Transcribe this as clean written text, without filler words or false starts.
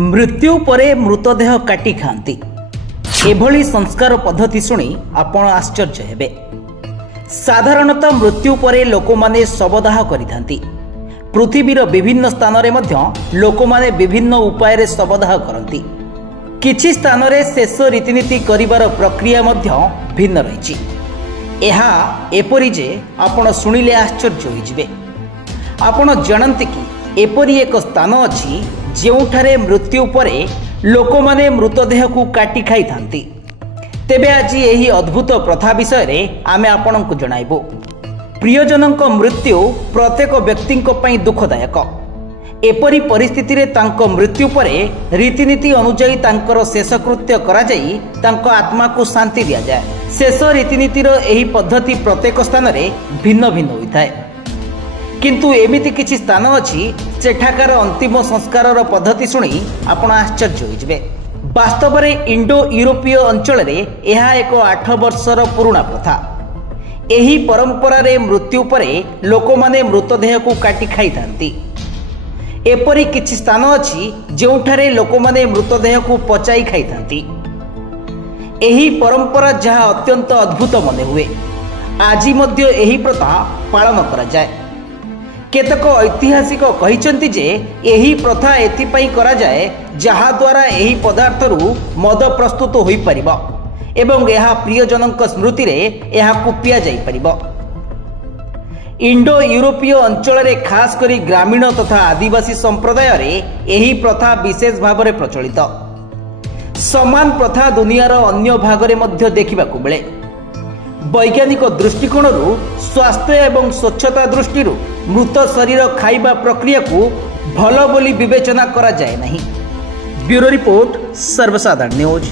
मृत्यु परे मृतदेह काटी खाती एभली संस्कार पद्धति शुणी आपण आश्चर्य हेबे। साधारणतः मृत्यु परे लोकमाने शवदाह करिथांती। पृथ्वीर विभिन्न स्थान रे मध्य लोकमाने विभिन्न उपाय रे शवदाह करती। किछि स्थान रे शेष रीतिनीति करिवार प्रक्रिया मध्य भिन्न रहिछि। एहा एपरि जे आपण शुणिले आश्चर्य होइजिबे। आपण जानନ୍ତି कि एपरि एक स्थान अछि ଯେଉଁଠାରେ मृत्यु परे लोकमाने मृतदेह को काटी खाई थांती। तेबे आज यही अद्भुत प्रथा विषय रे आमे आपनकु जणाइबो। प्रियजनक मृत्यु प्रत्येक व्यक्ति पई दुखदायक। एपरि परिस्थिति रे तांको मृत्यु परे रीतिनीति अनुसार तांकर शेषकृत्य करा जाई तांको आत्मा को शांति दिया जाए। शेष रीतिनीतिर एही पद्धति प्रत्येक स्थान रे भिन्न भिन्न होइथाय। किंतु एमिति किछि स्थान अछि सेठाकार अंतिम संस्कार पद्धति शुणी आपण आश्चर्य होइजिबे। वास्तव में इंडो यूरोपीय अंचल रे एहा एक 8 वर्षर पुराना प्रथा। एही परंपरा रे मृत्यु परे लोकमाने मृतदेह को काटी खाई थांती। एपरि किछि स्थान अछि जेउठारे लोकमाने मृतदेह को पचाई खाई थांती। एही परंपरा जहा अत्यंत अद्भुत मने हुए। आज मध्य एही प्रथा पालन करा जाए। केतक ऐतिहासिक कहिसंती जे एही प्रथा एथिपाई करा जाए जहा द्वारा एही पदार्थरू मद प्रस्तुत होई परिबो एवं एहा प्रियजनक स्मृति रे एहा को पिया जाई परिबो। इंडो यूरोपीय अंचल रे खास करी ग्रामीण तथा आदिवासी संप्रदाय रे एही प्रथा विशेष भाव रे प्रचलित। समान प्रथा दुनियार अन्य भाग रे मध्य देखिबा को मिले। वैज्ञानिक दृष्टिकोण स्वास्थ्य एवं स्वच्छता दृष्टि मृत शरीर खाइबा प्रक्रिया को भल बोली विवेचना करा जाए नहीं। ब्यूरो रिपोर्ट सर्वसाधारण न्यूज।